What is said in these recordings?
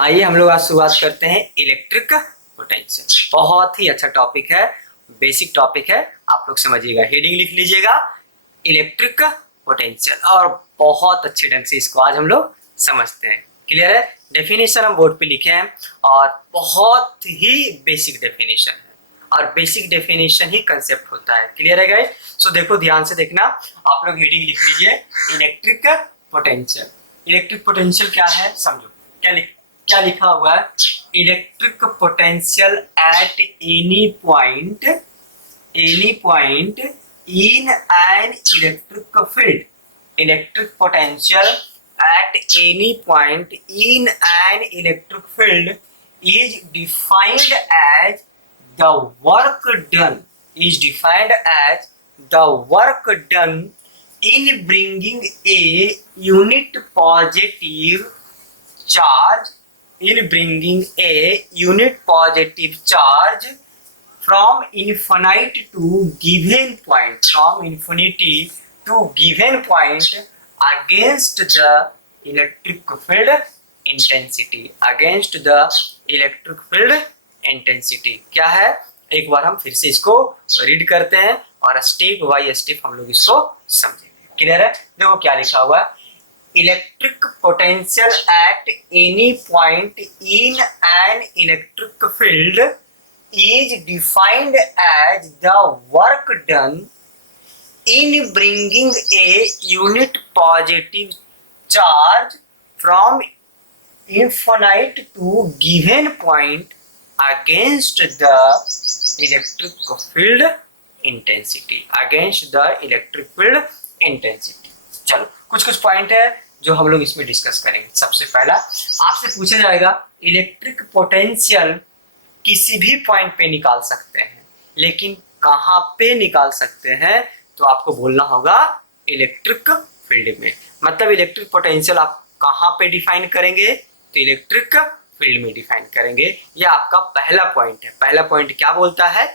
आइए हम लोग आज शुरुआत करते हैं इलेक्ट्रिक पोटेंशियल। बहुत ही अच्छा टॉपिक है, बेसिक टॉपिक है, आप लोग समझिएगा। हेडिंग लिख लीजिएगा इलेक्ट्रिक पोटेंशियल, और बहुत अच्छे ढंग से इसको आज हम लोग समझते हैं। क्लियर है? डेफिनेशन हम बोर्ड पे लिखे हैं और बहुत ही बेसिक डेफिनेशन है, और बेसिक डेफिनेशन ही कंसेप्ट होता है। क्लियर है गाइस? सो देखो, ध्यान से देखना। आप लोग हेडिंग लिख लीजिए इलेक्ट्रिक पोटेंशियल। इलेक्ट्रिक पोटेंशियल क्या है समझो। क्या लिखा हुआ है? Electric potential at any point in an electric field. Electric potential at any point in an electric field is defined as the work done in bringing a unit positive charge from infinity to given point against the electric field intensity। क्या है? एक बार हम फिर से इसको read करते हैं और स्टेप बाय स्टेप हम लोग इसको समझेंगे। क्लियर है? देखो क्या लिखा हुआ है। Electric potential at any point in an electric field is defined as the work done in bringing a unit positive charge from infinite to given point against the electric field intensity। चलो कुछ point है जो हम लोग इसमें discuss करेंगे। सबसे पहला आपसे पूछा जाएगा इलेक्ट्रिक पोटेंशियल किसी भी पॉइंट पे निकाल सकते हैं, लेकिन कहाँ पे निकाल सकते हैं? तो आपको बोलना होगा इलेक्ट्रिक फील्ड में। मतलब इलेक्ट्रिक पोटेंशियल आप कहाँ पे डिफाइन करेंगे? तो इलेक्ट्रिक फील्ड में डिफाइन करेंगे। यह आपका पहला पॉइंट है। पहला पॉइंट क्या बोलता है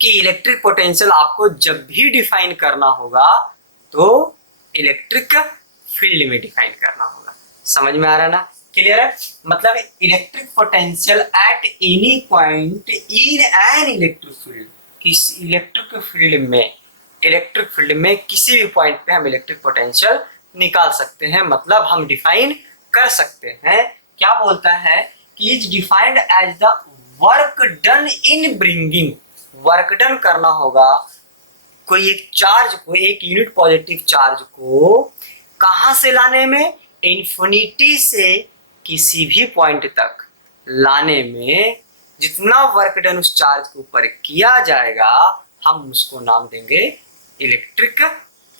कि इलेक्ट्रिक पोटेंशियल आपको जब भी डिफाइन करना होगा तो इलेक्ट्रिक फील्ड में डिफाइन करना होगा। समझ में आ रहा है ना? क्लियर है? मतलब electric potential at any point in an electric field, किसी इलेक्ट्रिक फील्ड में किसी भी पॉइंट पे हम इलेक्ट्रिक पोटेंशियल निकाल सकते हैं। मतलब हम डिफाइन कर सकते हैं। क्या बोलता है कि is defined as the work done in bringing. Work done करना होगा कोई एक चार्ज को, एक यूनिट पॉजिटिव चार्ज को कहां से लाने में? इन्फिनिटी से किसी भी पॉइंट तक लाने में जितना वर्क डन उस चार्ज के ऊपर किया जाएगा हम उसको नाम देंगे इलेक्ट्रिक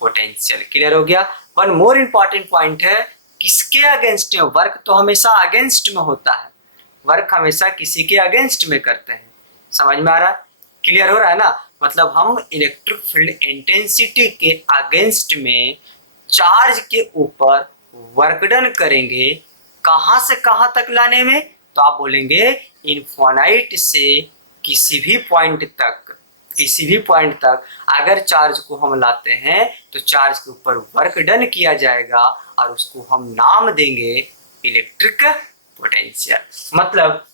पोटेंशियल। क्लियर हो गया? वन मोर इंपॉर्टेंट पॉइंट है, किसके अगेंस्ट में? वर्क तो हमेशा अगेंस्ट में होता है, वर्क हमेशा किसी के अगेंस्ट में करते हैं। समझ में आ रहा है? क्लियर हो रहा है ना? मतलब हम इलेक्ट्रिक फील्ड इंटेंसिटी के अगेंस्ट में चार्ज के ऊपर वर्क डन करेंगे। कहां से कहां तक लाने में? तो आप बोलेंगे इनफाइनाइट से किसी भी पॉइंट तक अगर चार्ज को हम लाते हैं तो चार्ज के ऊपर वर्क डन किया जाएगा और उसको हम नाम देंगे इलेक्ट्रिक पोटेंशियल। मतलब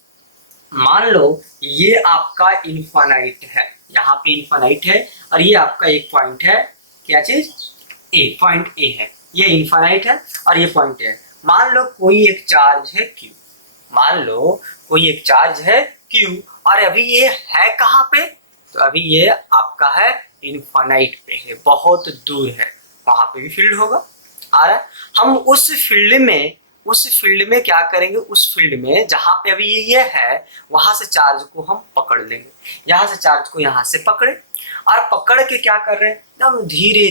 मान लो ये आपका इनफाइनाइट है, यहाँ पे इनफाइनाइट है, और ये आपका एक पॉइंट है। क्या चीज? ए, पॉइंट ए है। ये इनफाइनाइट है और ये पॉइंट है। मान लो कोई एक चार्ज है Q, और अभी ये है कहाँ पे? तो अभी ये आपका है इनफाइनाइट पे है, बहुत दूर है, वहां पे भी फील्ड होगा। आ रहा है? हम उस फील्ड में क्या करेंगे? उस फील्ड में जहां पे अभी ये है वहां से चार्ज को हम पकड़ लेंगे। यहाँ से चार्ज को यहाँ से पकड़े और पकड़ के क्या कर रहे हैं? एकदम धीरे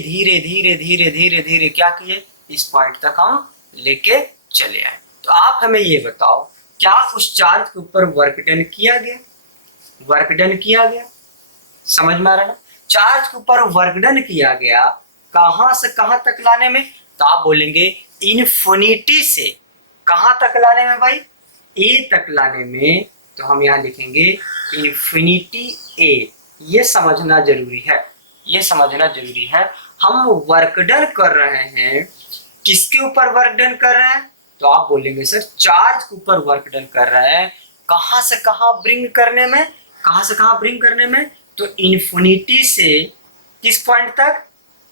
धीरे क्या किए? इस पॉइंट तक हम लेके चले आए। तो आप हमें ये बताओ, क्या उस चार्ज के ऊपर वर्क डन किया गया? समझ में आ रहा है ना? चार्ज के ऊपर वर्क डन किया गया, कहां से कहां तक लाने में? तो आप बोलेंगे इन्फिनिटी से कहां तक लाने में भाई? ए तक लाने में। तो हम यहाँ लिखेंगे इन्फिनिटी ए। ये समझना जरूरी है। हम वर्क डन कर रहे हैं, किसके ऊपर वर्क डन कर रहे हैं? तो आप बोलेंगे सर चार्ज के ऊपर वर्क डन कर रहा है, कहाँ से कहाँ ब्रिंग करने में, कहाँ से कहाँ ब्रिंग करने में, तो इन्फिनिटी से किस पॉइंट तक,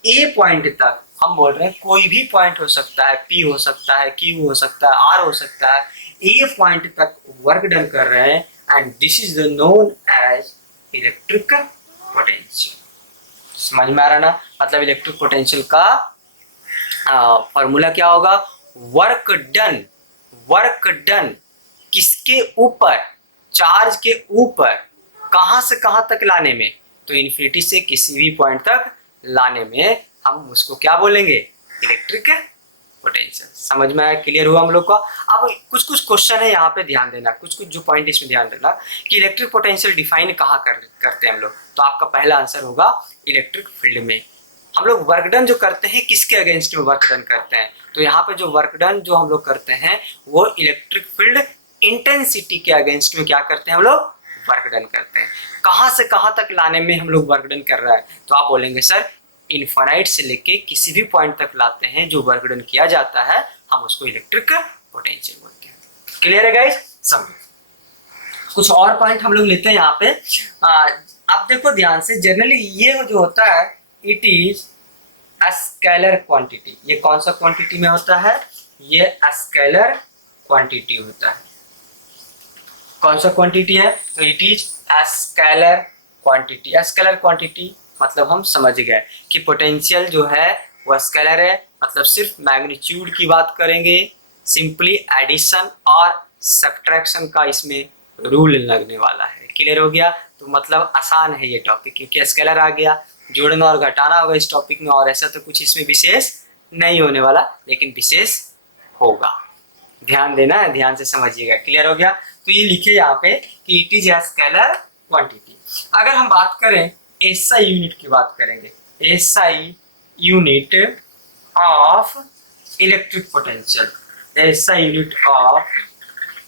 ए पॉइंट तक। हम बोल रहे हैं कोई भी पॉइंट हो सकता है, पी हो सकता है, क्यू हो सकता है, आर हो सकता है, ए पॉइंट तक वर्क डन कर रहे हैं, and this is the known as electric potential. समझ में आ रहा ना, मतलब इलेक्ट्रिक पोटेंशियल का फॉर्मूला क्या होगा, वर्क डन, वर्क डन किसके ऊपर, चार्ज के ऊपर, कहां से कहां तक लाने में, तो इन्फिनिटी से किसी भी पॉइंट तक लाने में हम उसको क्या बोलेंगे, इलेक्ट्रिक पोटेंशियल। समझ में आया, क्लियर हुआ हम लोग का। अब कुछ कुछ क्वेश्चन है यहाँ पे ध्यान देना, कुछ कुछ जो पॉइंट इसमें ध्यान देना कि इलेक्ट्रिक पोटेंशियल डिफाइन कहाँ करते हैं हम लोग। तो आपका पहला आंसर होगा इलेक्ट्रिक फील्ड में। हम लोग वर्क डन जो करते हैं किसके अगेंस्ट में वर्क डन करते हैं, तो यहाँ पे जो वर्क डन जो हम लोग करते हैं वो इलेक्ट्रिक फील्ड इंटेंसिटी के अगेंस्ट में क्या करते हैं हम लोग, वर्क डन करते हैं। कहाँ से कहाँ तक लाने में हम लोग वर्क डन कर रहा है, तो आप बोलेंगे सर इनफाइनाइट से लेके किसी भी पॉइंट तक लाते हैं जो वर्क डन किया जाता है, हम उसको इलेक्ट्रिक पोटेंशियल बोलते हैं। क्लियर है गाइस, समझो। कुछ और पॉइंट हम लोग लेते हैं यहाँ पे। अब देखो ध्यान से, जनरली ये जो होता है it is a scalar quantity. ये कौन सा क्वांटिटी में होता है, ये स्केलर क्वांटिटी होता है। कौन सा क्वांटिटी है, तो it is a scalar quantity. Scalar quantity मतलब हम समझ गए कि पोटेंशियल जो है वह स्केलर है, मतलब सिर्फ मैग्नीट्यूड की बात करेंगे, सिंपली एडिशन और सब्ट्रैक्शन का इसमें रूल लगने वाला है। क्लियर हो गया, तो मतलब आसान है ये टॉपिक, क्योंकि स्केलर आ गया, जोड़ना और घटाना होगा इस टॉपिक में, और ऐसा तो कुछ इसमें विशेष नहीं होने वाला, लेकिन विशेष होगा। ध्यान देना है, ध्यान से समझिएगा। क्लियर हो गया, तो ये लिखे यहाँ पे कि it is a scalar quantity. अगर हम बात करें एसआई यूनिट की बात करेंगे, SI unit of electric potential, SI unit of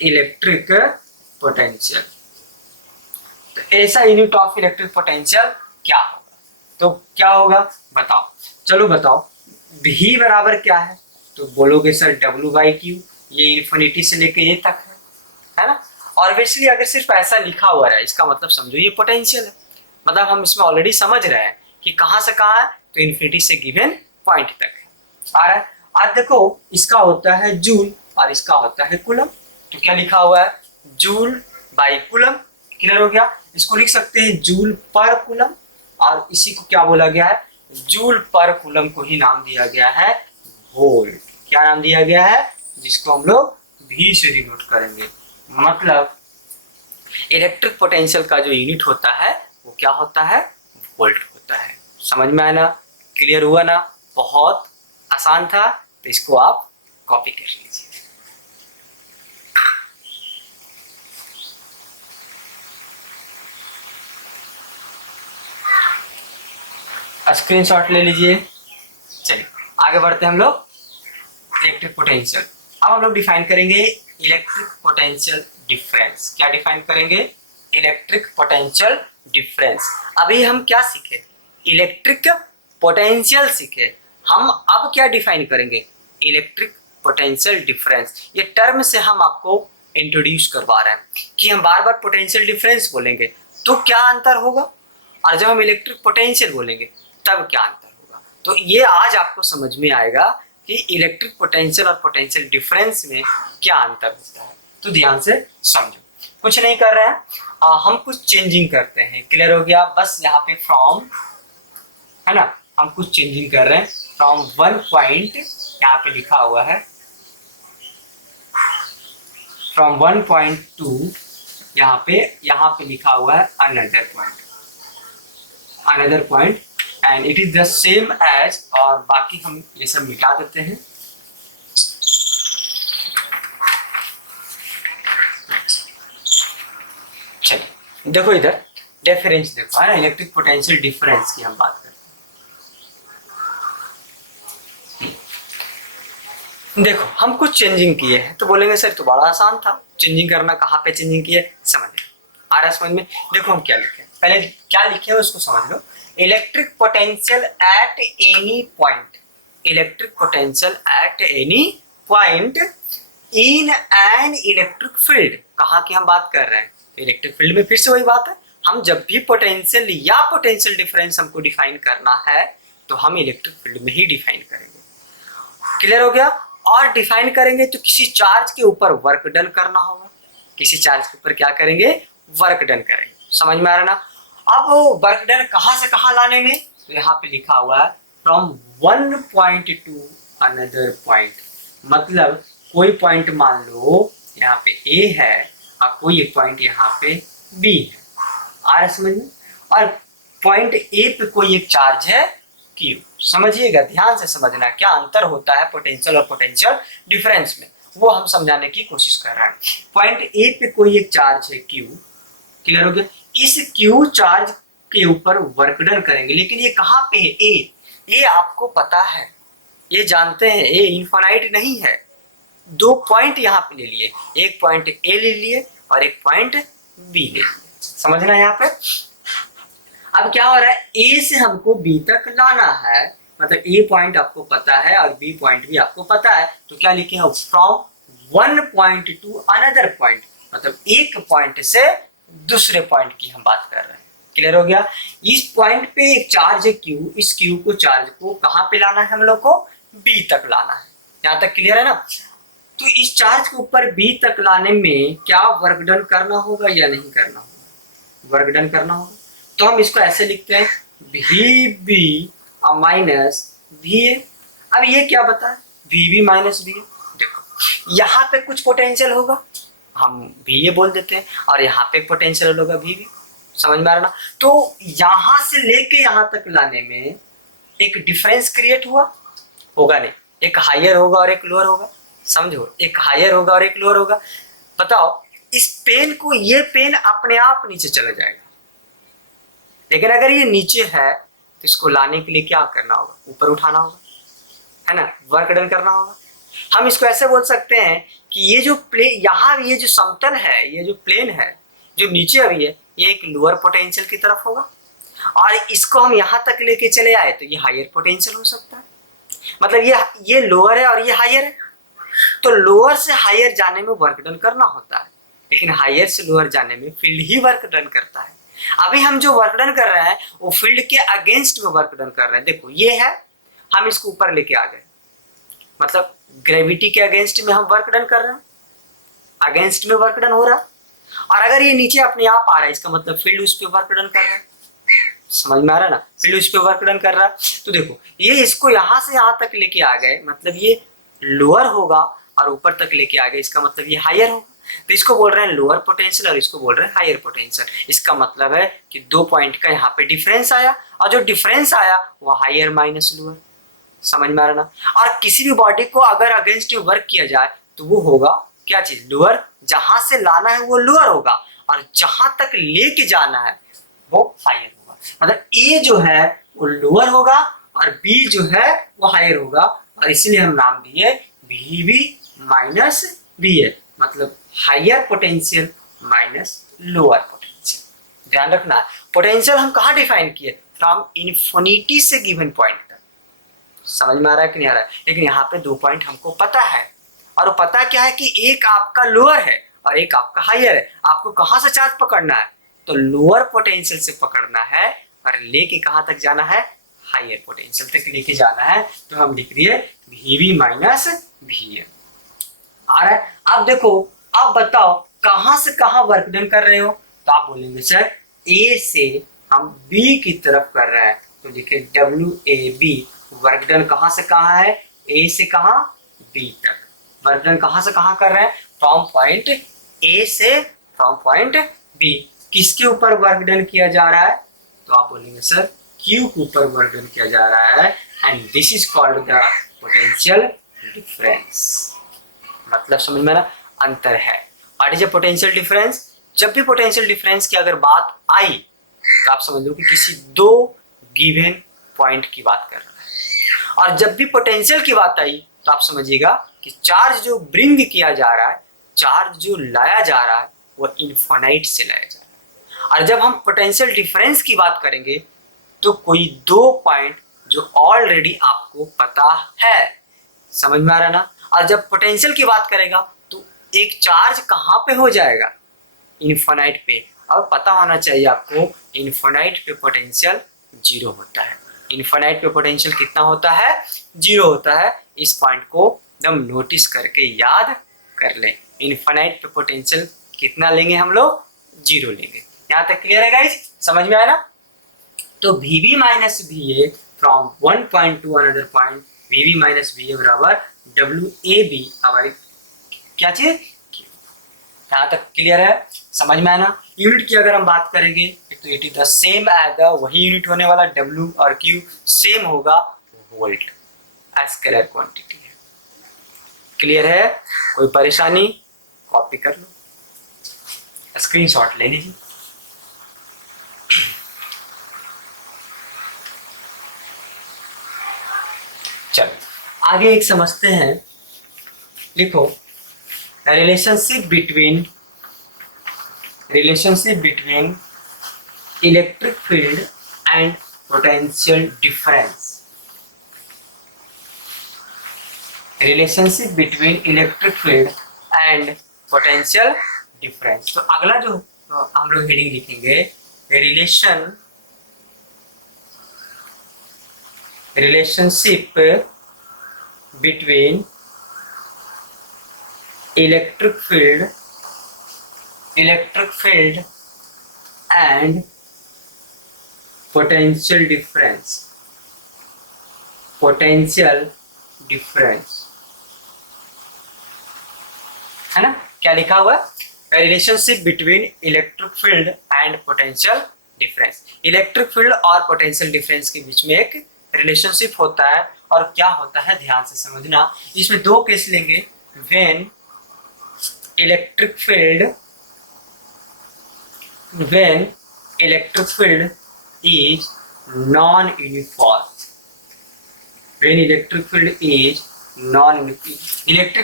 electric potential. तो SI unit of electric potential क्या होगा, तो क्या होगा बताओ, चलो बताओ। V बराबर क्या है, तो बोलोगे सर W/Q, ये इन्फिनिटी से लेके ये तक है ना। और ऑब्वियसली अगर सिर्फ ऐसा लिखा हुआ है इसका मतलब समझो ये पोटेंशियल है, मतलब हम इसमें ऑलरेडी समझ रहे हैं कि कहाँ से कहाँ है, तो इन्फिनिटी से गिवन पॉइंट तक है आ रहा है। आज देखो इसका होता है जूल और इसका होता है कूलम, तो क्या लिखा हुआ है, जूल बाई कूलम। क्लियर हो गया, इसको लिख सकते हैं जूल पर कूलम, और इसी को क्या बोला गया है, जूल पर कूलम को ही नाम दिया गया है वोल्ट। क्या नाम दिया गया है, जिसको हम लोग V से डिनोट करेंगे। मतलब इलेक्ट्रिक पोटेंशियल का जो यूनिट होता है वो क्या होता है, वोल्ट होता है। समझ में आया ना, क्लियर हुआ ना, बहुत आसान था, तो इसको आप कॉपी कर लीजिए। स्क्रीनशॉट ले लीजिए। चलिए आगे बढ़ते हैं हम लोग इलेक्ट्रिक पोटेंशियल। अब हम लोग डिफाइन करेंगे इलेक्ट्रिक पोटेंशियल डिफरेंस। क्या डिफाइन करेंगे, इलेक्ट्रिक पोटेंशियल डिफरेंस। अभी हम क्या सीखे, इलेक्ट्रिक पोटेंशियल सीखे, हम अब क्या डिफाइन करेंगे, इलेक्ट्रिक पोटेंशियल डिफरेंस। ये टर्म से हम आपको इंट्रोड्यूस करवा रहे हैं कि हम बार बार पोटेंशियल डिफरेंस बोलेंगे तो क्या अंतर होगा, और जब हम इलेक्ट्रिक पोटेंशियल बोलेंगे तब क्या अंतर होगा। तो ये आज आपको समझ में आएगा कि इलेक्ट्रिक पोटेंशियल और पोटेंशियल डिफरेंस में क्या अंतर होता है। तो ध्यान से समझो, कुछ नहीं कर रहे हैं, हम कुछ चेंजिंग करते हैं। क्लियर हो गया, बस यहाँ पे फ्रॉम है ना, हम कुछ चेंजिंग कर रहे हैं फ्रॉम वन पॉइंट, यहाँ पे लिखा हुआ है फ्रॉम वन पॉइंट टू, यहाँ पे लिखा हुआ है another point and it is the same as, और बाकी हम ये सब मिटा देते हैं। चलिए देखो इधर डिफरेंस देखो है ना, इलेक्ट्रिक पोटेंशियल डिफरेंस की हम बात करते हैं। देखो हम कुछ चेंजिंग किए हैं, तो बोलेंगे सर तो बड़ा आसान था, चेंजिंग करना, कहाँ पे चेंजिंग किए समझ आ रहा है समझ में। देखो हम क्या लिखे, पहले क्या लिखे है उसको समझ लो। Electric potential at any point, electric potential at any point in an electric field, कहाँ की हम बात कर रहे हैं, इलेक्ट्रिक फील्ड में फिर से वही बात है, हम जब भी पोटेंशियल या पोटेंशियल डिफरेंस हमको डिफाइन करना है तो हम इलेक्ट्रिक फील्ड में ही डिफाइन करेंगे। क्लियर हो गया। और डिफाइन करेंगे तो किसी चार्ज के ऊपर वर्क डन करना होगा, किसी चार्ज के ऊपर क्या करेंगे, वर्क डन करेंगे। समझ में आ रहा ना। अब वो वर्क डन कहाँ से कहाँ लाने में, तो यहाँ पे लिखा हुआ है from one point two another point, मतलब कोई पॉइंट मान लो यहाँ पे ए है और कोई एक पॉइंट यहाँ पे बी है, आ रहा समझ में। और पॉइंट ए पे कोई एक चार्ज है क्यू, समझिएगा, ध्यान से समझना क्या अंतर होता है पोटेंशियल और पोटेंशियल डिफरेंस में, वो हम समझाने की कोशिश कर रहे हैं। पॉइंट ए पे कोई एक चार्ज है क्यू, क्लियर हो गया। इस क्यू चार्ज के ऊपर वर्क डन करेंगे, लेकिन ये कहाँ पे है, ए आपको पता है, ये जानते हैं, ए इनफाइनाइट नहीं है। दो पॉइंट यहाँ पे ले लिए, एक पॉइंट ए ले लिए और एक पॉइंट बी ले लिए, समझना यहाँ पे। अब क्या हो रहा है, ए से हमको बी तक लाना है, मतलब ए पॉइंट आपको पता है और बी पॉइंट भी आपको पता है, तो क्या लिखे हैं, from one point two another point, मतलब एक पॉइंट से दूसरे पॉइंट की हम बात कर रहे हैं। क्लियर हो गया। इस पॉइंट पे एक चार्ज है क्यू, इस क्यू को चार्ज को कहाँ पे लाना है, हम लोग को बी तक लाना है। यहाँ तक क्लियर है ना। तो इस चार्ज के ऊपर बी तक लाने में क्या वर्क डन करना होगा या नहीं करना होगा, वर्क डन करना होगा। तो हम इसको ऐसे लिखते हैं V B minus V A. अब ये क्या बता है, V B minus V A. देखो यहाँ पे कुछ पोटेंशियल होगा, हम वी ए बोल देते हैं, और यहाँ पे पोटेंशियल होगा वी बी, समझ में आ रहा ना। तो यहाँ से लेके यहाँ तक लाने में एक डिफरेंस क्रिएट हुआ होगा नहीं, एक हायर होगा और एक लोअर होगा, समझो, एक हायर होगा और एक लोअर होगा। बताओ इस पेन को, ये पेन अपने आप नीचे चला जाएगा, लेकिन अगर ये नीचे है तो इसको लाने के लिए क्या करना होगा, ऊपर उठाना होगा, है ना, वर्क डन करना होगा। हम इसको ऐसे बोल सकते हैं कि ये जो प्लेन यहाँ, ये जो समतल है, ये जो प्लेन है जो नीचे अभी है, ये एक लोअर पोटेंशियल की तरफ होगा, और इसको हम यहाँ तक लेके चले आए तो ये हायर पोटेंशियल हो सकता है। मतलब ये लोअर है और ये हायर है, तो लोअर से हायर जाने में वर्क डन करना होता है, लेकिन हायर से लोअर जाने में फील्ड ही वर्क डन करता है। अभी हम जो वर्क डन कर रहे हैं वो फील्ड के अगेंस्ट में वर्क डन कर रहे हैं। देखो ये है, हम इसको ऊपर लेके आ गए, मतलब ग्रेविटी के अगेंस्ट में हम वर्क डन कर रहे हैं, अगेंस्ट में वर्क डन हो रहा है। और अगर ये नीचे अपने आप आ रहा है, इसका मतलब फील्ड उस पर वर्क डन कर रहा है, समझ में आ रहा है ना, फील्ड उस पर वर्क डन कर रहा है। तो देखो ये इसको यहाँ से यहाँ तक लेके आ गए, मतलब ये लोअर होगा, और ऊपर तक लेके आ गए, इसका मतलब ये हायर होगा। तो इसको बोल रहे हैं लोअर पोटेंशियल और इसको बोल रहे हैं हायर पोटेंशियल। इसका मतलब है कि दो पॉइंट का यहाँ पे डिफरेंस आया, और जो डिफरेंस आया वो हायर माइनस लोअर, समझ में आ रहा ना। और किसी भी बॉडी को अगर अगेंस्ट वर्क किया जाए तो वो होगा क्या चीज, लोअर। जहां से लाना है वो लोअर होगा, और जहां तक लेके जाना है वो हायर होगा। मतलब ए जो है वो लोअर होगा और बी जो है वो हायर होगा, और इसलिए हम नाम दिए V B minus B A, मतलब higher potential minus lower potential. ध्यान रखना, पोटेंशियल हम कहाँ डिफाइन किए, फ्रॉम इन्फिनिटी से गिवन पॉइंट तक। समझ में आ रहा है कि नहीं आ रहा है। लेकिन यहाँ पे दो पॉइंट हमको पता है, और पता क्या है कि एक आपका लोअर है और एक आपका हायर है। आपको कहाँ से चार्ज पकड़ना है, तो लोअर पोटेंशियल से पकड़ना है, और लेके कहाँ तक जाना है, हायर पोटेंशियल तक लेके जाना है। तो हम लिख दिए V B minus V A. आ रहा है। अब देखो, अब बताओ कहां से कहां वर्क डन कर रहे हो, तो आप बोलेंगे सर ए से हम बी की तरफ कर रहे हैं, तो लिखे W A B. Work done कहां से कहां है, ए से कहां, बी तक। वर्क डन कहां से कहां कर रहे हैं, फ्रॉम पॉइंट ए से फ्रॉम पॉइंट बी। किसके ऊपर वर्क डन किया जा रहा है, तो आप बोलेंगे सर क्यू के ऊपर वर्क डन किया जा रहा है, and this is called the potential difference. मतलब समझ में ना, अंतर है। What is a potential difference, जब भी पोटेंशियल डिफरेंस की अगर बात आई तो आप समझ लो कि किसी दो गिवन पॉइंट की बात कर रहा है, और जब भी पोटेंशियल की बात आई तो आप समझिएगा कि चार्ज जो ब्रिंग किया जा रहा है, चार्ज जो लाया जा रहा है, वो इनफाइनाइट से लाया जा रहा है। और जब हम पोटेंशियल डिफरेंस की बात करेंगे तो कोई दो पॉइंट जो ऑलरेडी आपको पता है, समझ में आ रहा है ना। और जब पोटेंशियल की बात करेगा एक चार्ज कहाँ पे हो जाएगा, इन्फिनाइट पे। अब पता होना चाहिए आपको इन्फिनाइट पे पोटेंशियल जीरो होता है। इन्फिनाइट पे पोटेंशियल कितना होता है, जीरो होता है। इस पॉइंट को एकदम नोटिस करके याद कर लें। इन्फिनाइट पे पोटेंशियल कितना लेंगे हम लोग, जीरो लेंगे। यहाँ तक क्लियर है गाइस, समझ में आया ना। तो VB minus VA from one point two another point, VB minus VA बराबर WAB। अब क्या चीज, यहाँ तक क्लियर है, समझ में आया ना। यूनिट की अगर हम बात करेंगे तो it is the same as the, वही यूनिट होने वाला W और Q सेम होगा, वोल्ट स्केलर क्वांटिटी है। क्लियर है, कोई परेशानी, कॉपी कर लो, स्क्रीनशॉट ले लीजिए। चलो आगे एक समझते हैं, लिखो relationship between electric field and potential difference. Relationship between electric field and potential difference. तो अगला जो हम लोग हेडिंग लिखेंगे, relationship between electric field and potential difference है ना। क्या लिखा हुआ है, relationship between electric field and potential difference. Electric field और पोटेंशियल डिफरेंस के बीच में एक रिलेशनशिप होता है, और क्या होता है ध्यान से समझना। इसमें दो केस लेंगे, when electric field is non-uniform, electric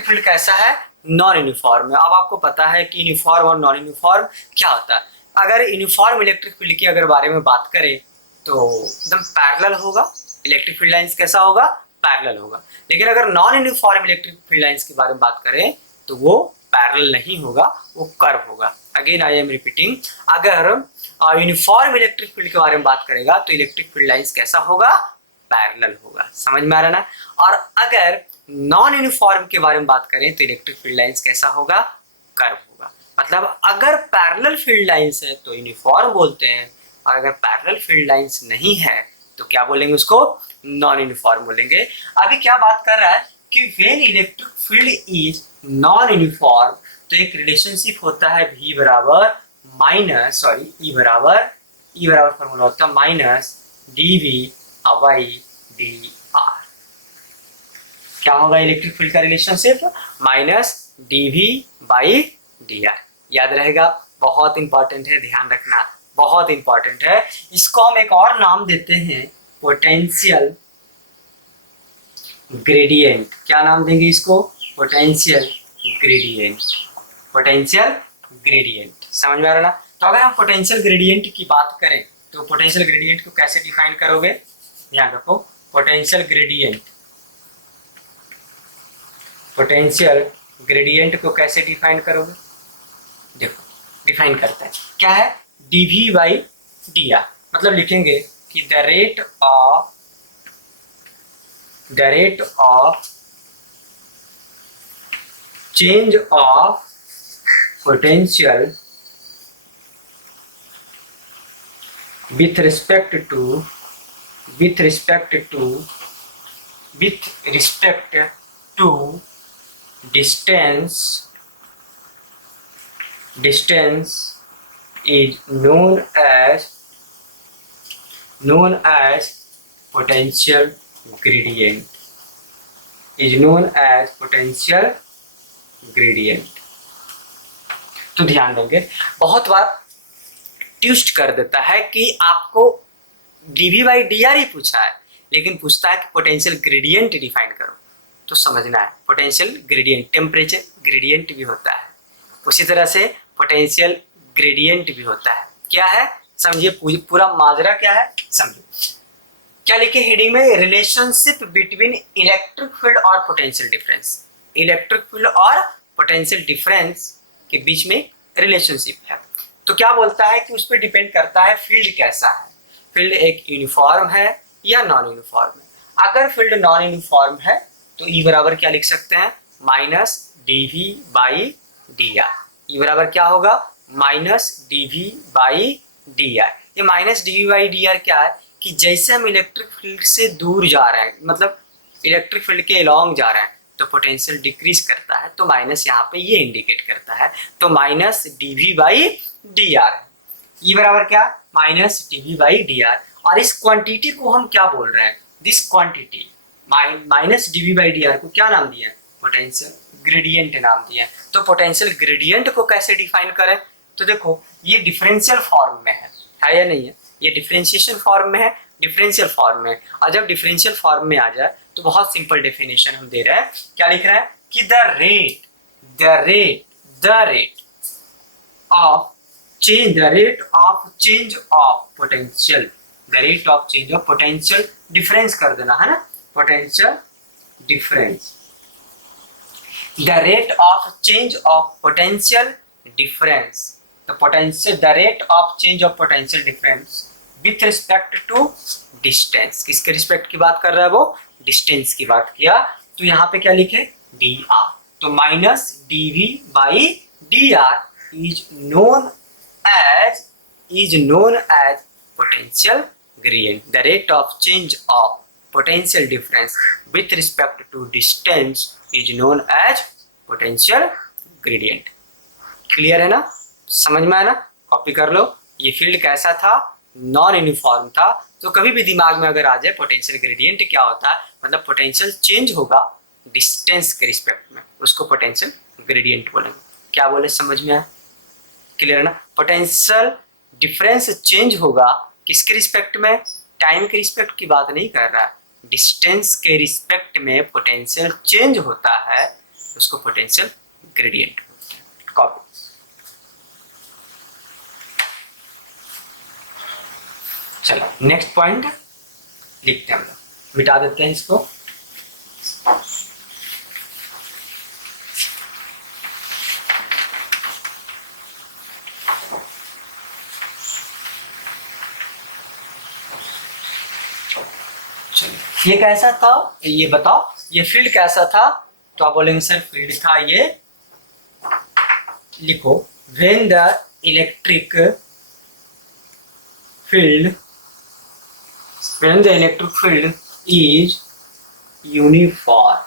field कैसा है, नॉन यूनिफॉर्म है। अब आपको पता है कि यूनिफॉर्म और नॉन यूनिफॉर्म क्या होता है। अगर यूनिफॉर्म इलेक्ट्रिक फील्ड की अगर बारे में बात करें तो एकदम पैरेलल होगा, इलेक्ट्रिक फील्ड लाइंस कैसा होगा, पैरेलल होगा। लेकिन अगर non uniform electric field lines के बारे में बात करें तो वो पैरेलल नहीं होगा, वो कर्व होगा। अगेन आई एम रिपीटिंग, अगर यूनिफॉर्म इलेक्ट्रिक फील्ड के बारे में बात करेगा तो इलेक्ट्रिक फील्ड लाइंस कैसा होगा, पैरेलल होगा। समझ में आ रहा ना। और अगर नॉन यूनिफॉर्म के बारे में बात करें तो इलेक्ट्रिक फील्ड लाइंस कैसा होगा, कर्व होगा। मतलब अगर पैरेलल फील्ड लाइंस है तो यूनिफॉर्म बोलते हैं, और अगर पैरेलल फील्ड लाइंस नहीं है तो क्या बोलेंगे, उसको नॉन यूनिफॉर्म बोलेंगे। अभी क्या बात कर रहा है कि when electric field is non uniform, तो एक रिलेशनशिप होता है V बराबर माइनस, सॉरी E बराबर फॉर्मूला होता है माइनस dV/dr। क्या होगा इलेक्ट्रिक फील्ड का रिलेशनशिप, माइनस dV/dr। याद रहेगा, बहुत इंपॉर्टेंट है, ध्यान रखना, बहुत इंपॉर्टेंट है। इसको हम एक और नाम देते हैं, पोटेंशियल ग्रेडियंट। क्या नाम देंगे इसको, पोटेंशियल ग्रेडियंट। समझ में आ रहा ना। तो अगर हम पोटेंशियल ग्रेडियंट की बात करें तो पोटेंशियल ग्रेडियंट को कैसे डिफाइन करोगे, ध्यान रखो। पोटेंशियल ग्रेडियंट को कैसे डिफाइन करोगे, देखो डिफाइन करते हैं, क्या है, dV/dr। मतलब लिखेंगे कि the rate of change of potential with respect to distance is known as potential gradient। तो ध्यान देंगे, बहुत बार ट्विस्ट कर देता है कि आपको dV/dr ही पूछा है, लेकिन पूछता है कि पोटेंशियल ग्रेडियंट डिफाइन करो। तो समझना है, पोटेंशियल ग्रेडियंट टेम्परेचर ग्रेडियंट भी होता है, उसी तरह से पोटेंशियल ग्रेडियंट भी होता है। क्या है समझिए, पूरा माजरा क्या है समझिए। क्या लिखे हेडिंग में, रिलेशनशिप बिटवीन इलेक्ट्रिक फील्ड और पोटेंशियल डिफरेंस। इलेक्ट्रिक फील्ड और पोटेंशियल डिफरेंस के बीच में रिलेशनशिप है। तो क्या बोलता है कि उस पर डिपेंड करता है फील्ड कैसा है, फील्ड एक यूनिफॉर्म है या नॉन यूनिफॉर्म है। अगर फील्ड नॉन यूनिफॉर्म है तो ई बराबर क्या लिख सकते हैं, minus D V by D R. E बराबर क्या होगा, minus D V by D R. ये minus D V by D R क्या है कि जैसे हम इलेक्ट्रिक फील्ड से दूर जा रहे हैं, मतलब इलेक्ट्रिक फील्ड के अलॉन्ग जा रहे हैं तो पोटेंशियल डिक्रीज करता है, तो माइनस यहाँ पे ये इंडिकेट करता है, तो minus D V by D R. E बराबर क्या, minus D V by D R. और इस क्वांटिटी को हम क्या बोल रहे हैं, this quantity minus D V by D R को क्या नाम दिया है, पोटेंशियल ग्रेडियंट नाम दिया है। तो पोटेंशियल ग्रेडियंट को कैसे डिफाइन करें, तो देखो ये डिफरेंशियल फॉर्म में है या नहीं है, ये डिफरेंशिएशन फॉर्म में है, डिफरेंशियल फॉर्म में। और जब डिफरेंशियल फॉर्म में आ जाए तो बहुत सिंपल डेफिनेशन हम दे रहे हैं, क्या लिख रहे हैं कि the rate of change of potential, the rate of change of potential difference कर देना है ना, potential difference, the rate of change of potential difference, the rate of change of potential difference with respect to distance। किसके respect की बात कर रहा है वो, डिस्टेंस की बात किया। तो यहाँ पे क्या लिखे, डी आर। तो minus D V by D R is known as potential gradient. The rate of change of potential difference with respect to distance is known as potential gradient. Clear है ना, समझ में आया ना, कॉपी कर लो। ये field कैसा था, नॉन यूनिफॉर्म था। तो कभी भी दिमाग में अगर आ जाए पोटेंशियल ग्रेडियंट क्या होता है, मतलब पोटेंशियल चेंज होगा डिस्टेंस के रिस्पेक्ट में, उसको पोटेंशियल ग्रेडियंट बोलेंगे। क्या बोले, समझ में आया, क्लियर है ना। पोटेंशियल डिफरेंस चेंज होगा किसके रिस्पेक्ट में, टाइम के रिस्पेक्ट की बात नहीं कर रहा है, डिस्टेंस के रिस्पेक्ट में पोटेंशियल चेंज होता है, उसको पोटेंशियल ग्रेडियंट बोलते हैं। कॉपी। चलो नेक्स्ट पॉइंट लिखते हैं हम लोग, मिटा देते हैं इसको। ये कैसा था, ये बताओ, ये फील्ड कैसा था, तो आप बोलेंगे सर फील्ड था ये, लिखो when the electric field when the electric field is uniform,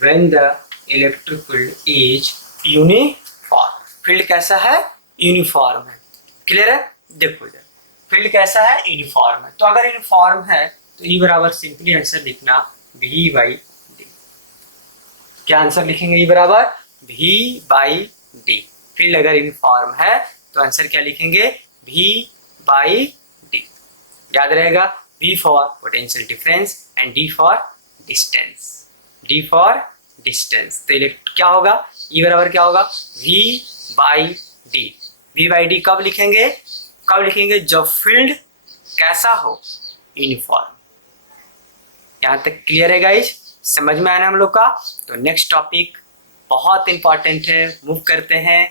when the electric field is uniform, field कैसा है, यूनिफॉर्म है। क्लियर है, देखो इधर फील्ड कैसा है, यूनिफॉर्म है। तो अगर यूनिफॉर्म है तो ई बराबर सिंपली आंसर लिखना वी बाई डी। क्या आंसर लिखेंगे, ई बराबर वी बाई डी। फील्ड अगर यूनिफॉर्म है तो आंसर क्या लिखेंगे, वी बाई डी। याद रहेगा, V for potential difference and D for distance, D for distance. तो क्या होगा, E बराबर क्या होगा, V by D. V by D कब लिखेंगे, जब फील्ड कैसा हो, यूनिफॉर्म। यहाँ तक क्लियर है गाइज, समझ में आया ना हम लोग का। तो नेक्स्ट टॉपिक बहुत इंपॉर्टेंट है, मूव करते हैं।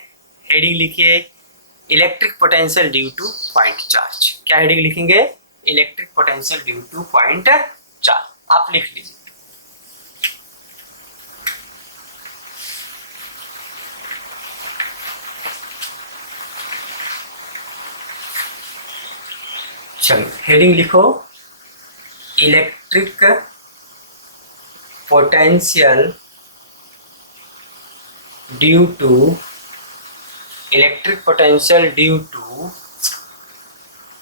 हेडिंग लिखिए, electric potential due to point charge. क्या हेडिंग लिखेंगे, electric potential due to point charge. आप लिख लीजिए। चलो हेडिंग लिखो, electric potential due to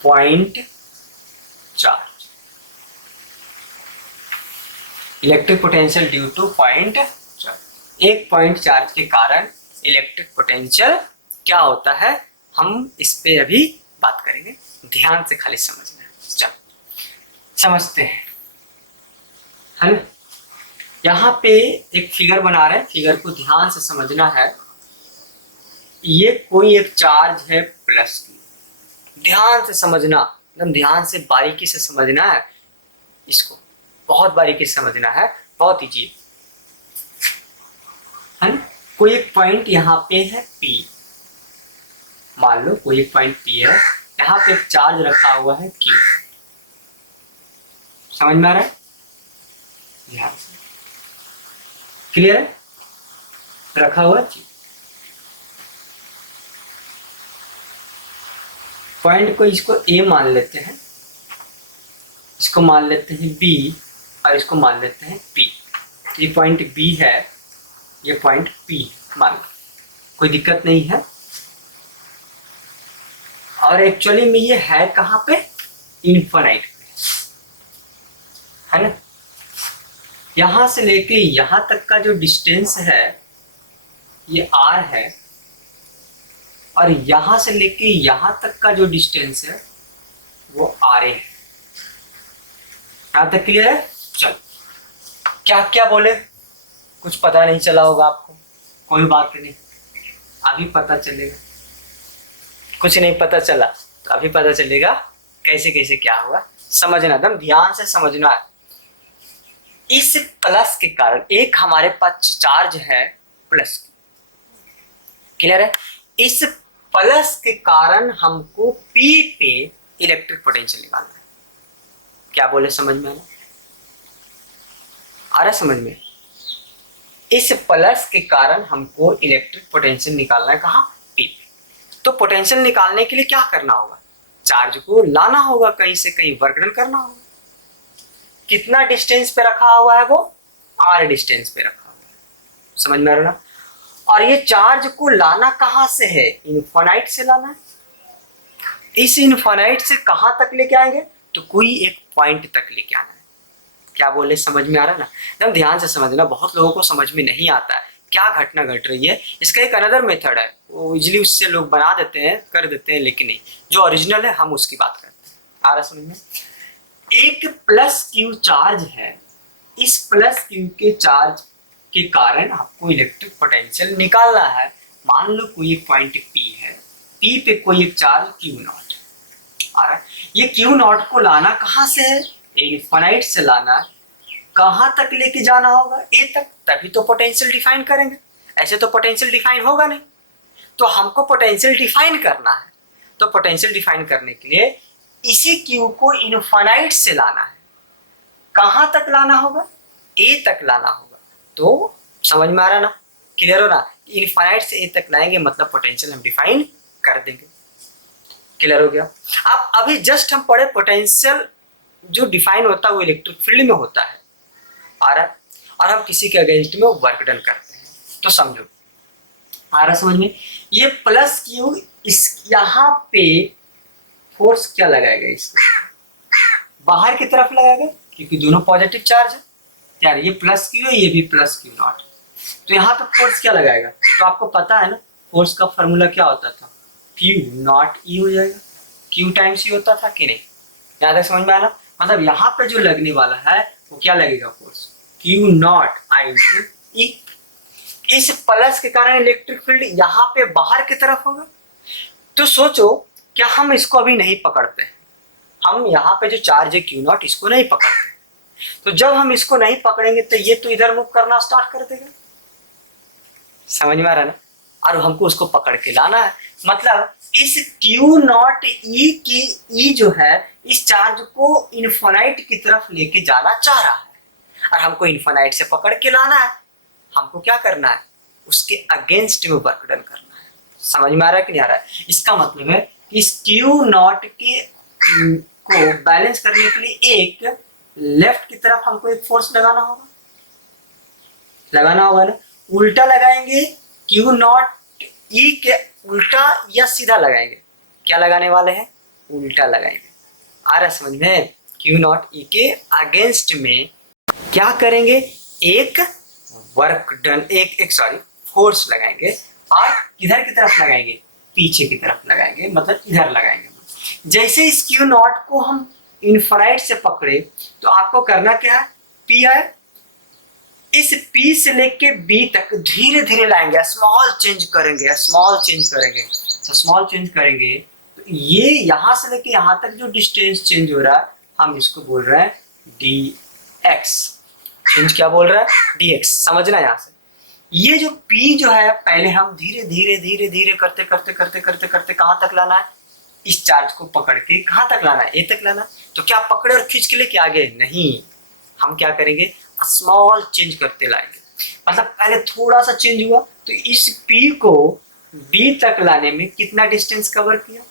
point charge. Electric potential due to point charge, एक पॉइंट चार्ज के कारण इलेक्ट्रिक पोटेंशियल क्या होता है, हम इस पे अभी बात करेंगे। ध्यान से खाली समझना है। चलो समझते हैं, है ना। यहाँ पे एक फिगर बना रहे हैं, फिगर को ध्यान से समझना है। ये कोई एक चार्ज है प्लस की, ध्यान से समझना, एकदम ध्यान से बारीकी से समझना है, इसको बहुत बारीकी से समझना है, बहुत इजी है ना। कोई एक पॉइंट यहाँ पे है P, मान लो कोई एक पॉइंट P है, यहाँ पे एक चार्ज रखा हुआ है Q, समझ में आ रहा है? क्लियर है? रखा हुआ Q, पॉइंट को इसको A मान लेते हैं, इसको मान लेते हैं B और इसको मान लेते हैं P। ये पॉइंट B है, ये पॉइंट P मान लो, कोई दिक्कत नहीं है। और एक्चुअली में ये है कहाँ पे? इनफाइनाइट पे, है ना? यहां से लेके यहां तक का जो डिस्टेंस है ये R है, और यहां से लेके यहां तक का जो डिस्टेंस है वो RA है। यहां तक क्लियर है? चलो, क्या क्या बोले? कुछ पता नहीं चला होगा आपको, कोई बात नहीं, अभी पता चलेगा। कुछ नहीं पता चला तो अभी पता चलेगा कैसे कैसे क्या हुआ। समझना, एकदम ध्यान से समझना है। इस प्लस के कारण एक हमारे पास चार्ज है प्लस, क्लियर है? इस प्लस के कारण हमको P पे इलेक्ट्रिक पोटेंशियल निकालना है। क्या बोले, समझ में आ रहा? समझ में? इस प्लस के कारण हमको इलेक्ट्रिक पोटेंशियल निकालना है, कहाँ? P पे। तो पोटेंशियल निकालने के लिए क्या करना होगा? चार्ज को लाना होगा कहीं से कहीं, वर्क डन करना होगा। कितना डिस्टेंस पे रखा हुआ है वो? R डिस्टेंस पे रखा हुआ है, समझ में आ रहा? और ये चार्ज को लाना कहां से है? इनफाइनाइट से लाना है। इस इनफाइनाइट से कहां तक लेके आएंगे? तो कोई एक पॉइंट तक लेके आना है। क्या बोले, समझ में आ रहा है ना? एकदम ध्यान से समझना, बहुत लोगों को समझ में नहीं आता है क्या घटना घट रही है। इसका एक अनदर मेथड है, वो इजिली उससे लोग बना देते हैं, कर देते हैं, लेकिन नहीं, जो ओरिजिनल है हम उसकी बात करते हैं। आ रहा समझ में? एक प्लस क्यू चार्ज है, इस प्लस क्यू के चार्ज के कारण आपको इलेक्ट्रिक पोटेंशियल निकालना है। मान लो कोई एक पॉइंट P है, P पे कोई एक चार्ज Q0 आ रहा है। ये Q0 को लाना कहाँ से है? इनफाइनाइट से लाना है। कहाँ तक लेके जाना होगा? A तक, तभी तो पोटेंशियल डिफाइन करेंगे, ऐसे तो पोटेंशियल डिफाइन होगा नहीं। तो हमको पोटेंशियल डिफाइन करना है, तो पोटेंशियल डिफाइन करने के लिए इसी Q को इनफाइनाइट से लाना है। कहाँ तक लाना होगा? A तक लाना होगा। तो समझ में आ रहा ना? क्लियर हो ना? इनफाइनाइट से A तक लाएंगे मतलब पोटेंशियल हम डिफाइन कर देंगे। क्लियर हो गया? अब अभी जस्ट हम पढ़े पोटेंशियल जो डिफाइन होता है वो इलेक्ट्रिक फील्ड में होता है, आ रहा? और हम किसी के अगेंस्ट में वर्क डन करते हैं। तो समझो, आ रहा समझ में? ये प्लस क्यू इस यहाँ पे फोर्स क्या लगाएगा? इसको बाहर की तरफ लगाएगा, क्योंकि दोनों पॉजिटिव चार्ज है यार। ये प्लस क्यू है, ये भी प्लस Q0, तो यहाँ पे फोर्स क्या लगाएगा? तो आपको पता है ना, फोर्स का फॉर्मूला क्या होता था? Q0E हो जाएगा। Q टाइम्स E होता था कि नहीं? यहाँ तक समझ में आना? मतलब यहाँ पे जो लगने वाला है वो क्या लगेगा? Force Q0I/E। इस प्लस के कारण इलेक्ट्रिक फील्ड यहाँ पे बाहर की तरफ होगा। तो सोचो, क्या हम इसको अभी नहीं पकड़ते हैं? हम यहाँ पे जो चार्ज है Q0 इसको नहीं पकड़ते। तो जब हम इसको नहीं पकड़ेंगे तो ये तो इधर मूव करना स्टार्ट कर देगा, समझ में आ रहा है ना? और हमको उसको पकड़ के लाना है। मतलब इस Q0E की E जो है इस चार्ज को इनफाइनाइट की तरफ लेके जाना चाह रहा है, और हमको इनफाइनाइट से पकड़ के लाना है। हमको क्या करना है? उसके अगेंस्ट में वर्क डन करना है। समझ में आ रहा है कि नहीं आ रहा है? इसका मतलब है कि इस Q0 के को बैलेंस करने के लिए एक लेफ्ट की तरफ हमको एक फोर्स लगाना होगा ना? उल्टा लगाएंगे, Q0E के उल्टा या सीधा लगाएंगे? क्या लगाने वाले हैं? उल्टा लगाएंगे। आ रहा समझ में? Q0E के अगेंस्ट में क्या करेंगे? एक वर्क डन, एक फोर्स लगाएंगे। और किधर की तरफ लगाएंगे? पीछे की तरफ लगाएंगे, मतलब इधर लगाएंगे। जैसे इस Q0 को हम इनफाइनाइट से पकड़े तो आपको करना क्या है? P है, इस P से लेके B तक धीरे धीरे लाएंगे, स्मॉल चेंज करेंगे। तो स्मॉल चेंज करेंगे तो ये यहाँ से लेके यहाँ तक जो डिस्टेंस चेंज हो रहा है हम इसको बोल रहे हैं dx। चेंज क्या बोल रहा है? dx। समझना यहाँ से, ये जो P जो है पहले हम धीरे धीरे धीरे धीरे करते करते करते करते करते कहाँ तक लाना है, इस चार्ज को पकड़ के कहाँ तक लाना है, ए तक लाना है। तो क्या पकड़े और खींच के लेके आगे, नहीं, हम क्या करेंगे, स्मॉल चेंज करते लाएंगे। मतलब पहले थोड़ा सा चेंज हुआ तो इस P को D तक लाने में कितना डिस्टेंस कवर किया,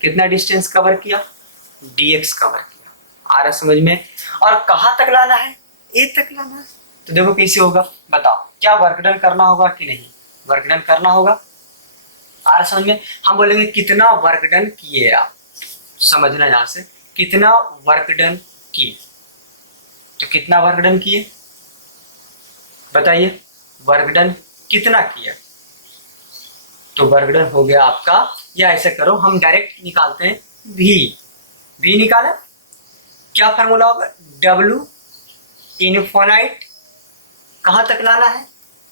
कितना डिस्टेंस कवर किया, dx कवर किया। आ रहा समझ में। और कहाँ तक लाना है, ए तक लाना है। तो देखो कैसे होगा, बताओ, क्या वर्क डन करना होगा कि नहीं, वर्क डन करना होगा। आ रहा समझ में। हम बोलेंगे कितना वर्क डन किए आप, समझना यहां से, कितना वर्क डन किए। तो कितना वर्क डन किए बताइए, वर्क डन कितना किया। तो वर्क डन हो गया आपका, या ऐसे करो हम डायरेक्ट निकालते हैं, भी निकाला, क्या फार्मूला होगा, W इनफाइनाइट कहाँ तक लाना है,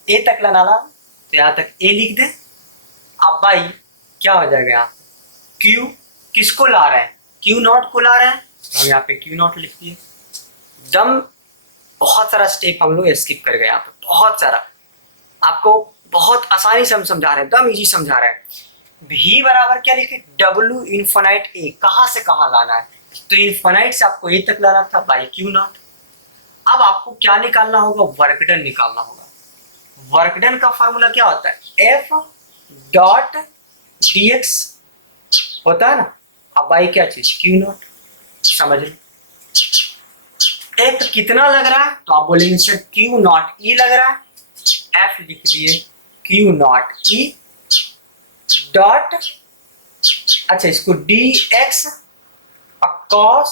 ए तक लाना, तो यहाँ तक ए लिख दे। अब भाई क्या हो जाएगा, यहाँ Q किसको ला रहे हैं, Q0 को ला रहे हैं, तो हम यहाँ पे Q0 लिख दिए। दम बहुत सारा स्टेप हम लोग स्किप कर गए यहाँ पे, बहुत सारा, आपको बहुत आसानी से हम समझा रहे हैं, एकदम इजी समझा रहे हैं। भी बराबर क्या लिखे, W इनफाइनाइट ए, कहाँ से कहाँ लाना है, तो इनफाइनाइट से आपको ए तक लाना था बाई Q0। अब आपको क्या निकालना होगा, वर्क डन निकालना होगा। वर्क डन का फॉर्मूला क्या होता है, F डॉट dx होता है ना। अब बाई क्या चीज, Q0, समझ लो। F कितना लग रहा है, तो आप बोलेंगे सर Q0 E लग रहा है, F लिख दिए Q0 E डॉट, अच्छा इसको dx cos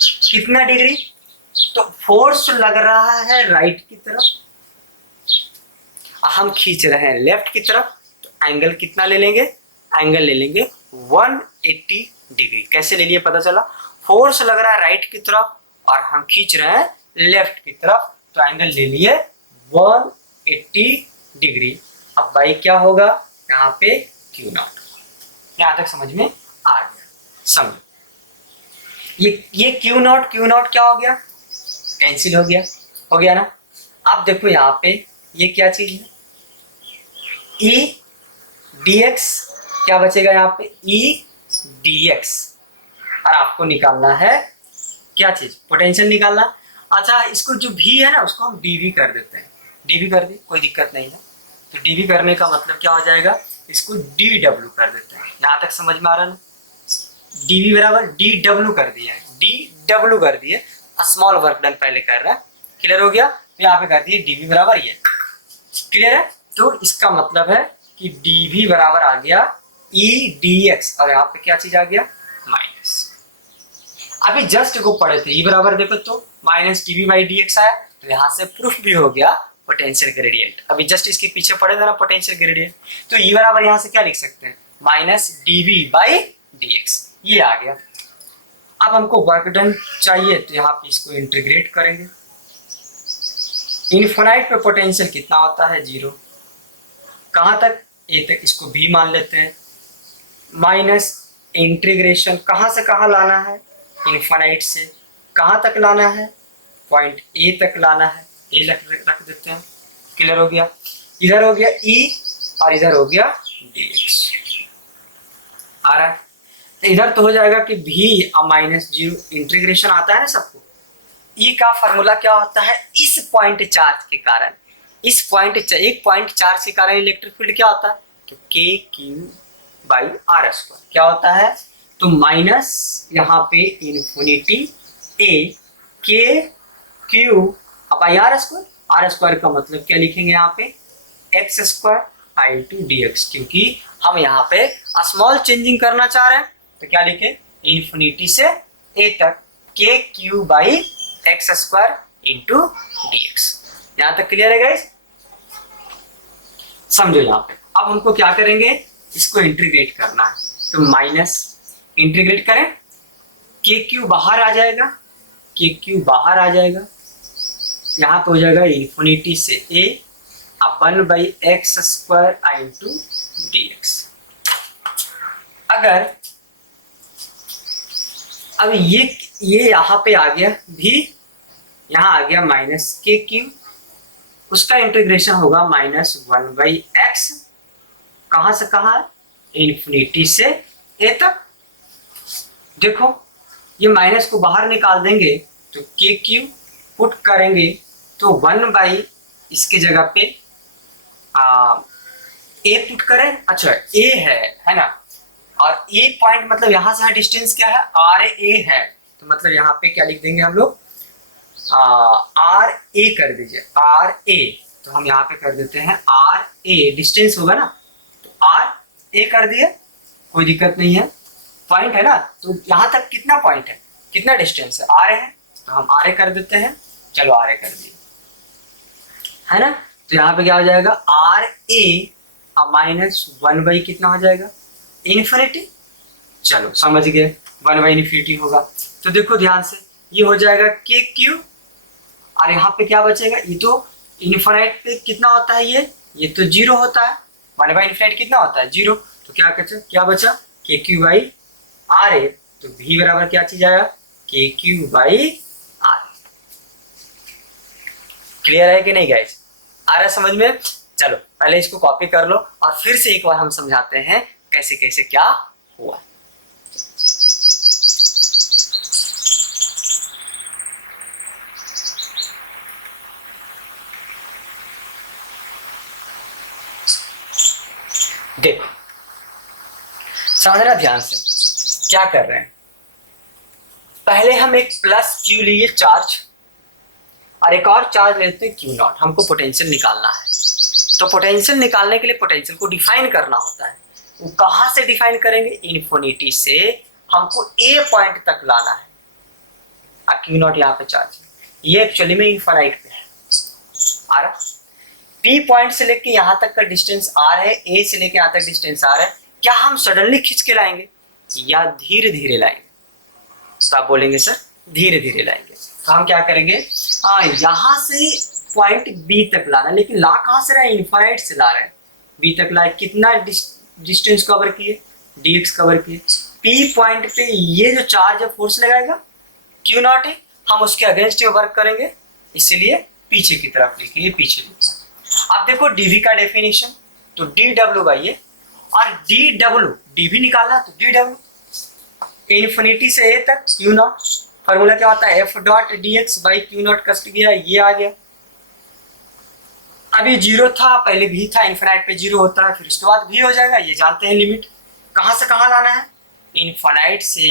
कितना डिग्री, तो फोर्स लग रहा है राइट की तरफ, हम खींच रहे हैं लेफ्ट की तरफ, तो एंगल कितना ले लेंगे, एंगल ले लेंगे 180 डिग्री। कैसे ले लिए पता चला, फोर्स लग रहा है राइट की तरफ और हम खींच रहे हैं लेफ्ट की तरफ, तो एंगल ले लिए 180 डिग्री। अब बाई क्या होगा यहाँ पे Q0। यहाँ तक समझ में आ गया, समझो। ये Q0 क्या हो गया, कैंसिल हो गया ना। अब देखो यहाँ पे ये क्या चीज है, E dx, क्या बचेगा यहाँ पे, E dx, और आपको निकालना है क्या चीज, पोटेंशियल निकालना। अच्छा इसको जो भी है ना उसको हम dv कर देते हैं, dv कर दी, कोई दिक्कत नहीं है। तो dv करने का मतलब क्या हो जाएगा, इसको dw कर देते हैं। यहाँ तक समझ में आ रहा है ना, dv बराबर dw कर दिया है, dw कर दिए, स्मॉल वर्क डन पहले कर रहा है, क्लियर हो गया। तो यहाँ पे कर दिए dv बराबर ये, क्लियर है। तो इसका मतलब है कि dv बराबर आ गया E dx, और यहाँ पे क्या चीज आ गया, माइनस। अभी जस्ट को पढ़े थे, E बराबर देखो तो माइनस dv बाई dx आया, तो यहाँ से प्रूफ भी हो गया पोटेंशियल ग्रेडियंट। अभी जस्ट इसके पीछे पढ़े थे ना पोटेंशियल ग्रेडियंट, तो E बराबर यहाँ से क्या लिख सकते हैं, माइनस dv बाई dx, ये आ गया। अब हमको वर्क डन चाहिए, तो यहाँ पे इसको इंटीग्रेट करेंगे। इनफाइनाइट पे पोटेंशियल कितना होता है, 0, कहाँ तक, ए तक, इसको भी मान लेते हैं, माइनस इंटीग्रेशन कहाँ से कहाँ लाना है, इनफाइनाइट से कहाँ तक लाना है, पॉइंट ए तक लाना है, ए रख देते हैं, क्लियर हो गया। इधर हो गया E और इधर हो गया dx, आ रहा है। तो इधर तो हो जाएगा कि भी माइनस 0, इंटीग्रेशन आता है ना सबको। E का फॉर्मूला क्या होता है, इस पॉइंट चार्ज के कारण, इस पॉइंट, एक पॉइंट चार्ज के कारण इलेक्ट्रिक फील्ड क्या होता है, तो KQ बाई R स्क्वायर क्या होता है, तो माइनस यहाँ पे infinity A KQ by R square, R square का मतलब क्या लिखेंगे यहाँ पे, x स्क्वायर इंटू dx, क्योंकि हम यहाँ पे स्मॉल चेंजिंग करना चाह रहे हैं, तो क्या लिखे, इन्फिनिटी से A तक KQ by x square into dx। यहाँ तक क्लियर है गाइस, समझो। यहाँ पे अब हमको क्या करेंगे, इसको इंटीग्रेट करना है, तो माइनस इंटीग्रेट करें, KQ बाहर आ जाएगा, KQ बाहर आ जाएगा, यहाँ पे हो जाएगा इन्फिनिटी से A, अब 1/x स्क्वायर इंटू dx। अगर अब ये यहाँ पे आ गया भी, यहाँ आ गया माइनस KQ उसका इंटीग्रेशन होगा -1/x, कहां से कहां, इन्फिनिटी से a तक। देखो ये माइनस को बाहर निकाल देंगे तो के क्यू पुट करेंगे तो 1 इसके जगह पे ए पुट करें, अच्छा ए है ना, और ए पॉइंट मतलब यहां से डिस्टेंस क्या है, आर ए है, तो मतलब यहाँ पे क्या लिख देंगे हम लोग, आर ए कर दीजिए, आर ए, तो हम यहाँ पे कर देते हैं आर ए, डिस्टेंस होगा ना, तो आर ए कर दिए, कोई दिक्कत नहीं है, पॉइंट है ना, तो यहाँ तक कितना पॉइंट है, कितना डिस्टेंस है, आर ए है, तो हम आर ए कर देते हैं, चलो आर ए कर दिए, है ना, तो यहाँ पे क्या हो जाएगा, आर ए -1 कितना हो जाएगा, इन्फिनिटी, चलो समझ गए, 1 इन्फिनिटी होगा, तो देखो ध्यान से, ये हो जाएगा के क्यू, और यहाँ पे क्या बचेगा, ये तो इन्फिनिट पे कितना होता है, ये तो 0 होता है, 1 इन्फिनिट कितना होता है, 0, तो क्या बचा के क्यू बाई आर ए, तो भी बराबर क्या चीज आएगा, के क्यू बाई आर। क्लियर है कि नहीं गाइस, आ रहा है समझ में, चलो पहले इसको कॉपी कर लो और फिर से एक बार हम समझाते हैं कैसे कैसे क्या हुआ। देखो समझना ध्यान से, क्या कर रहे हैं, पहले हम एक प्लस क्यू लिए चार्ज और एक और चार्ज लेते हैं क्यू नॉट, हमको पोटेंशियल निकालना है, तो पोटेंशियल निकालने के लिए पोटेंशियल को डिफाइन करना होता है, वो कहां से डिफाइन करेंगे, इन्फिनिटी से हमको ए पॉइंट तक लाना है, और क्यू नॉट यहाँ पे चार्ज है, ये एक्चुअली में इनफाइनाइट पे है, आ रहा, पी पॉइंट से लेके यहाँ तक का डिस्टेंस आर है, ए से लेके यहाँ तक डिस्टेंस आर है, क्या हम सडनली खींच के लाएंगे या धीरे धीरे लाएंगे, तो आप बोलेंगे सर धीरे धीरे लाएंगे, तो हम क्या करेंगे, यहाँ से पॉइंट बी तक लाना, लेकिन ला कहाँ से रहा है, इनफाइनाइट से ला रहे हैं, बी तक लाए, कितना डिस्टेंस कवर किए, dx कवर किए, पी पॉइंट पे ये जो चार्ज है फोर्स लगाएगा, क्यू नॉट है, हम उसके अगेंस्ट वर्क करेंगे, इसलिए पीछे की तरफ लिखिए, ये पीछे लिखिए। अब देखो dv का डेफिनेशन, तो dw बाई ये, और dw dv निकालना, तो dw इन्फिनिटी से a तक क्यू नॉट, फॉर्मूला क्या होता है, f dot dx by Q not कस्ट गया, ये आ गया, अभी 0 था, पहले भी था, इन्फिनाइट पे 0 होता है, फिर उसके बाद भी हो जाएगा, ये जानते हैं लिमिट, कहां से कहां लाना है, इन्फिनाइट से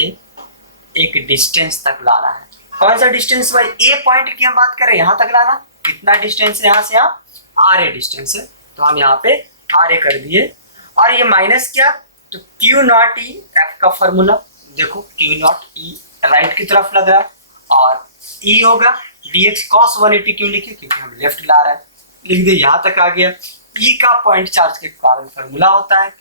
एक डिस्टेंस तक लाना है, कौन सा डिस्टेंस भाई, ए पॉइंट की हम बात करें, यहां तक लाना, कितना डिस्टेंस है यहाँ से यहाँ, आर ए डिस्टेंस है, तो हम यहाँ पे आर ए कर दिए, और ये माइनस क्या, तो क्यू नॉट ई, एफ का फॉर्मूला देखो, क्यू नॉट ई राइट की तरफ लग रहा है, और ई होगा dx cos 180, क्यों लिखे, क्योंकि हम लेफ्ट ला रहा है, लिख दे, यहाँ तक आ गया, ई का पॉइंट चार्ज के कारण फॉर्मूला होता है,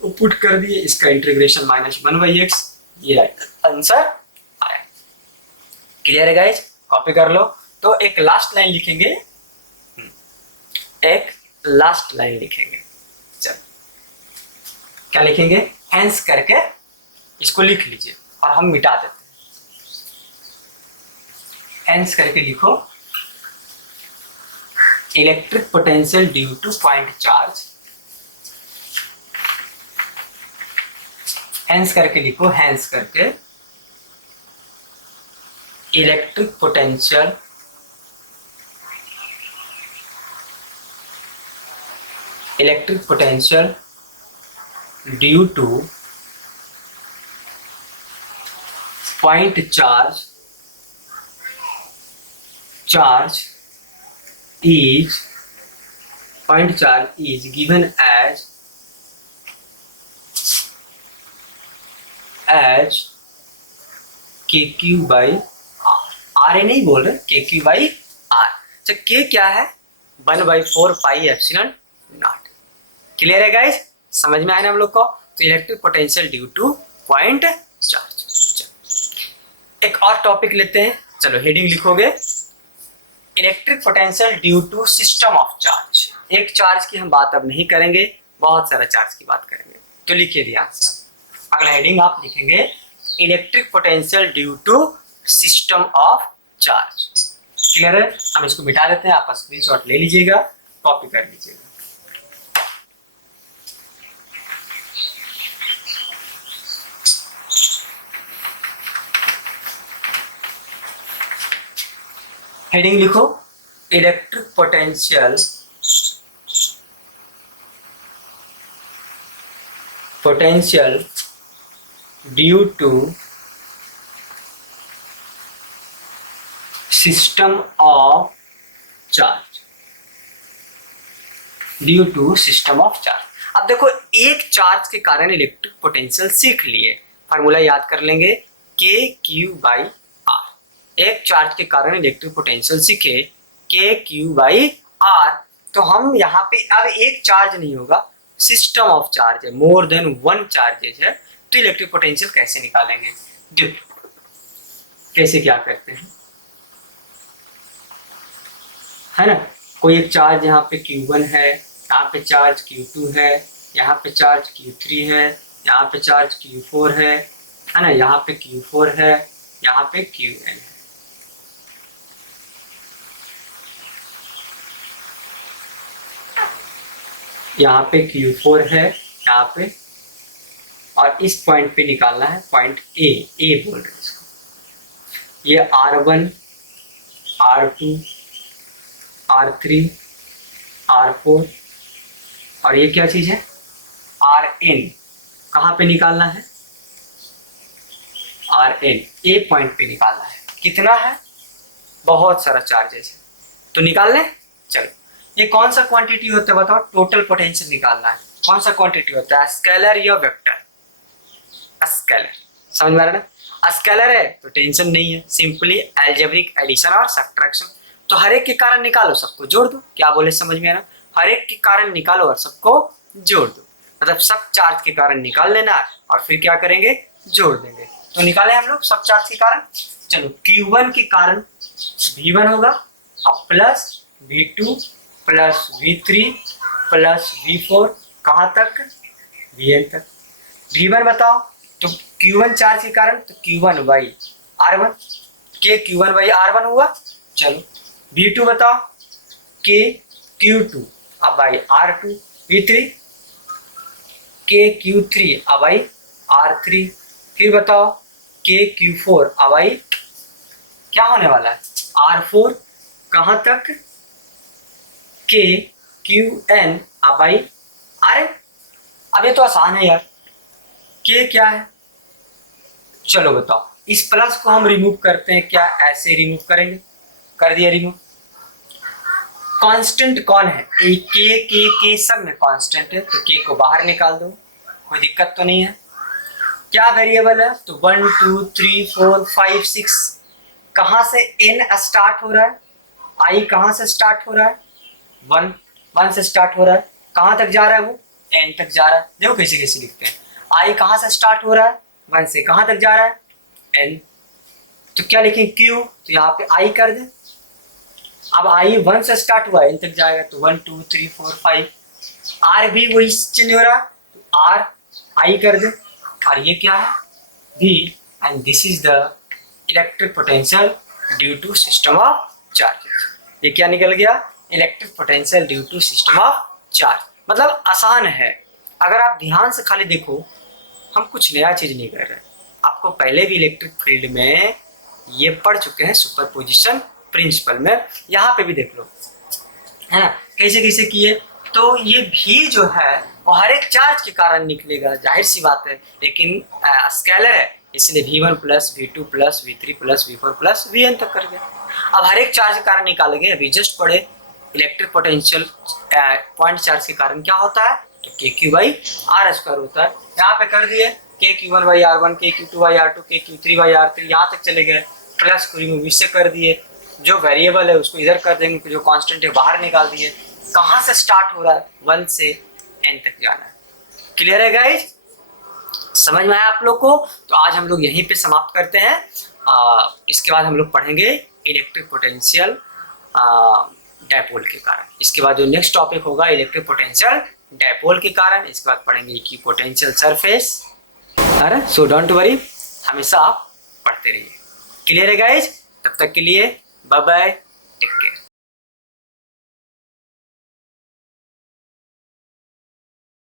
वो पुट कर दिए, इसका इंटीग्रेशन -1/x, ये राइट आंसर आया। क्लियर है गाइज, कॉपी कर लो, तो एक लास्ट लाइन लिखेंगे, एक लास्ट लाइन लिखेंगे, चल क्या लिखेंगे, हेंस करके इसको लिख लीजिए और हम मिटा देते हैं, हेंस करके लिखो, electric potential due to point charge, hence करके लिखो, हेंस करके electric potential due to point charge is given as kq by r, ए नहीं बोल रहे, kq by r, अच्छा k क्या है, 1/4 पाई एप्सिलॉन नॉट। क्लियर है गाइस, समझ में आया ना हम लोग को, तो electric potential due to point charge. एक और टॉपिक लेते हैं, चलो हेडिंग लिखोगे, electric potential due to system of charge, एक चार्ज की हम बात अब नहीं करेंगे, बहुत सारा चार्ज की बात करेंगे, तो लिखिए ध्यान से, अगला हेडिंग आप लिखेंगे electric potential due to system of charge. Clear है? हम इसको मिटा देते हैं, आप स्क्रीनशॉट ले लीजिएगा, कॉपी कर लीजिएगा। हेडिंग लिखो, electric potential due to system of charge, due to system of charge. अब देखो, एक चार्ज के कारण इलेक्ट्रिक पोटेंशियल सीख लिए, फार्मूला याद कर लेंगे, के क्यू बाई आर। एक चार्ज के कारण इलेक्ट्रिक पोटेंशियल सीखे, के क्यू बाई आर। तो हम यहाँ पे अब एक चार्ज नहीं होगा, सिस्टम ऑफ चार्ज है, मोर देन वन चार्जेस है, तो इलेक्ट्रिक पोटेंशियल कैसे निकालेंगे? देखो कैसे क्या करते हैं, है ना। कोई एक चार्ज यहाँ पे Q1 है, यहाँ पे चार्ज Q2 है, यहाँ पे चार्ज Q3 है, यहाँ पे चार्ज Q4 है ना, यहाँ पे Q4 है, यहाँ पे Qn है। यहाँ पे Q4 है, यहाँ पे, और इस पॉइंट पे निकालना है, पॉइंट ए बोल रहे हैं इसको। ये R1, R2, R3, R4 और ये क्या चीज है, Rn। कहाँ पे निकालना है? Rn, ए पॉइंट पे निकालना है। कितना है? बहुत सारा चार्जेस है, तो निकाल लें। चलो, ये कौन सा क्वांटिटी होता है बताओ? टोटल पोटेंशियल निकालना है। कौन सा क्वांटिटी होता है, स्केलर या वेक्टर? स्केलर, समझ में आ रहा है? स्केलर है तो टेंशन नहीं है, सिंपली अलजेब्रिक एडिशन और सब्ट्रैक्शन। तो हर एक के कारण निकालो, सबको जोड़ दो। क्या बोले, समझ में आ रहा? हर एक के कारण निकालो और सबको जोड़ दो, मतलब सब चार्ज के कारण निकाल लेना और फिर क्या करेंगे, जोड़ देंगे। तो निकाले हम लोग सब चार्ज के कारण। चलो, Q1 के कारण V1 होगा और plus V2 plus V3 plus V4, कहाँ तक, Vn तक। V1 बताओ, तो Q1 चार्ज के कारण तो Q1 बाई R1, के Q1 बाई R1 हुआ। चलो, V2 बताओ, के Q2 अब बाई R2, V3 के Q3 अब बाई R3, फिर बताओ के Q4 अब बाई क्या होने वाला है, R4, कहाँ तक, के Qn अब बाई Rn। अब ये तो आसान है यार, के क्या है, चलो बताओ। इस प्लस को हम रिमूव करते हैं क्या, ऐसे रिमूव करेंगे, कर दिया रिमूव। कांस्टेंट कौन है, के सब में कांस्टेंट है, तो के को बाहर निकाल दो, कोई दिक्कत तो नहीं है। क्या वेरिएबल है, तो 1 2 3 4 5 6, कहाँ से n स्टार्ट हो रहा है, i कहाँ से स्टार्ट हो रहा है, 1 से स्टार्ट हो रहा है, कहाँ तक जा रहा है वो, n तक जा रहा है। देखो कैसे कैसे लिखते हैं, i कहाँ से स्टार्ट हो रहा है, 1 से कहाँ तक जा रहा है, n। तो क्या लिखें, q, तो यहाँ पे i कर दे। अब i 1 से स्टार्ट हुआ, n तक जाएगा, तो 1 2 3 4 5। r भी वही चेंज हो रहा है, तो r i कर दे, और ये क्या है, v, and this is the electric potential due to system of charges. ये क्या निकल गया, electric potential due to system of charge. मतलब आसान है, अगर आप ध्यान से खाली देखो, हम कुछ नया चीज नहीं कर रहे। आपको पहले भी इलेक्ट्रिक फील्ड में ये पढ़ चुके हैं, सुपरपोजिशन प्रिंसिपल में, यहाँ पे भी देख लो, है ना, कैसे कैसे किए। तो ये भी जो है वो हर एक चार्ज के कारण निकलेगा, जाहिर सी बात है, लेकिन स्केलर है इसलिए V1 plus V2 plus V3 plus V4 plus Vn तक कर गया। अब हर एक चार्ज के कारण निकाले गए, अभी जस्ट पढ़े इलेक्ट्रिक पोटेंशियल पॉइंट चार्ज के कारण क्या होता है, तो KQ बाई R स्क्वायर होता है। यहाँ पे कर दिए KQ1 by R1, KQ2 by R2, KQ3 by R3, यहाँ तक चले गए। प्लस को रिमूव इससे कर दिए, जो वेरिएबल है उसको इधर कर देंगे, जो कांस्टेंट है बाहर निकाल दिए। कहाँ से स्टार्ट हो रहा है, 1 से n तक जाना है। क्लियर है गाइज, समझ में आया आप लोग को? तो आज हम लोग यहीं पे समाप्त करते हैं। इसके बाद हम लोग पढ़ेंगे इलेक्ट्रिक पोटेंशियल डायपोल के कारण। इसके बाद जो नेक्स्ट टॉपिक होगा इलेक्ट्रिक पोटेंशियल डायपोल के कारण। इसके बाद पढ़ेंगे इक्विपोटेंशियल सरफेस। अरे सो डोंट वरी, हमेशा आप पढ़ते रहिए। क्लियर है गाइज? तब तक के लिए बाय बाय, टेक केयर।